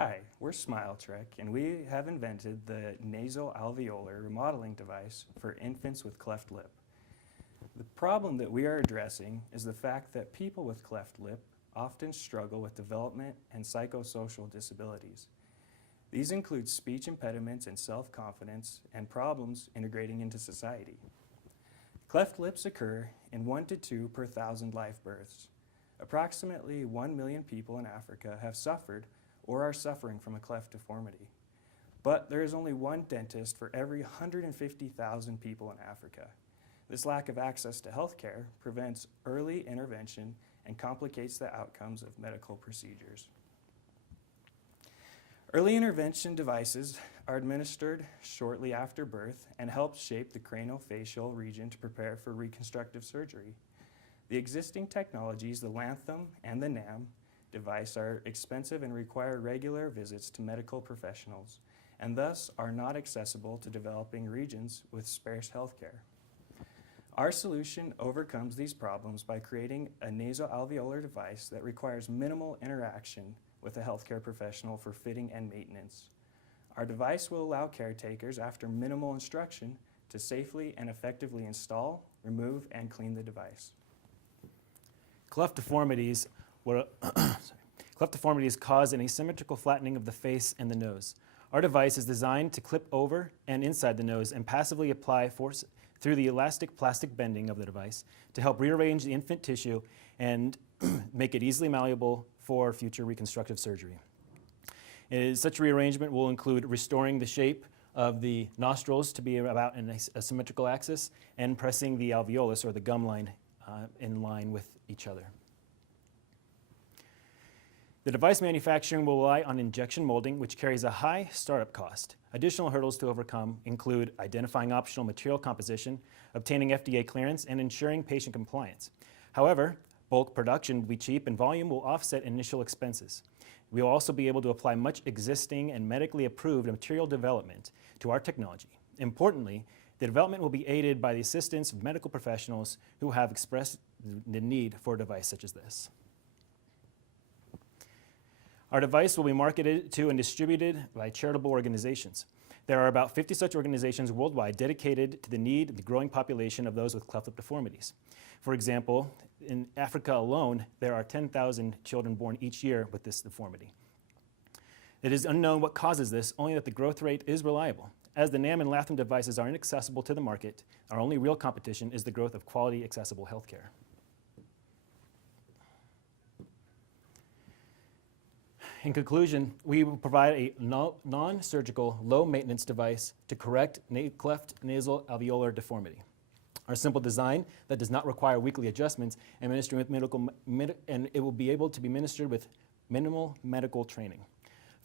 Hi, we're TRECC, and we have invented the nasal-alveolar remodeling device for infants with cleft lip. The problem that we are addressing is the fact that people with cleft lip often struggle with development and psychosocial disabilities. These include speech impediments and self-confidence and problems integrating into society. Cleft lips occur in 1 to 2 per 1,000 live births. Approximately 1 million people in Africa have suffered or are suffering from a cleft deformity. But there is only one dentist for every 150,000 people in Africa. This lack of access to health care prevents early intervention and complicates the outcomes of medical procedures. Early intervention devices are administered shortly after birth and help shape the craniofacial region to prepare for reconstructive surgery. The existing technologies, the Lanthem and the NAM device, are expensive and require regular visits to medical professionals, and thus are not accessible to developing regions with sparse health care. Our solution overcomes these problems by creating a nasal-alveolar device that requires minimal interaction with a healthcare professional for fitting and maintenance. Our device will allow caretakers, after minimal instruction, to safely and effectively install, remove, and clean the device. Cleft deformities cause an asymmetrical flattening of the face and the nose. Our device is designed to clip over and inside the nose and passively apply force through the elastic plastic bending of the device to help rearrange the infant tissue and make it easily malleable for future reconstructive surgery. Such rearrangement will include restoring the shape of the nostrils to be about in a symmetrical axis and pressing the alveolus or the gum line in line with each other. The device manufacturing will rely on injection molding, which carries a high startup cost. Additional hurdles to overcome include identifying optional material composition, obtaining FDA clearance, and ensuring patient compliance. However, bulk production will be cheap and volume will offset initial expenses. We will also be able to apply much existing and medically approved material development to our technology. Importantly, the development will be aided by the assistance of medical professionals who have expressed the need for a device such as this. Our device will be marketed to and distributed by charitable organizations. There are about 50 such organizations worldwide dedicated to the need of the growing population of those with cleft lip deformities. For example, in Africa alone, there are 10,000 children born each year with this deformity. It is unknown what causes this, only that the growth rate is reliable. As the NAM and Lanthem devices are inaccessible to the market, our only real competition is the growth of quality, accessible healthcare. In conclusion, we will provide a non-surgical, low-maintenance device to correct cleft nasal alveolar deformity. Our simple design that does not require weekly adjustments and it will be able to be administered with minimal medical training.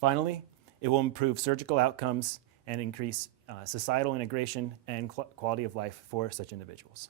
Finally, it will improve surgical outcomes and increase societal integration and quality of life for such individuals.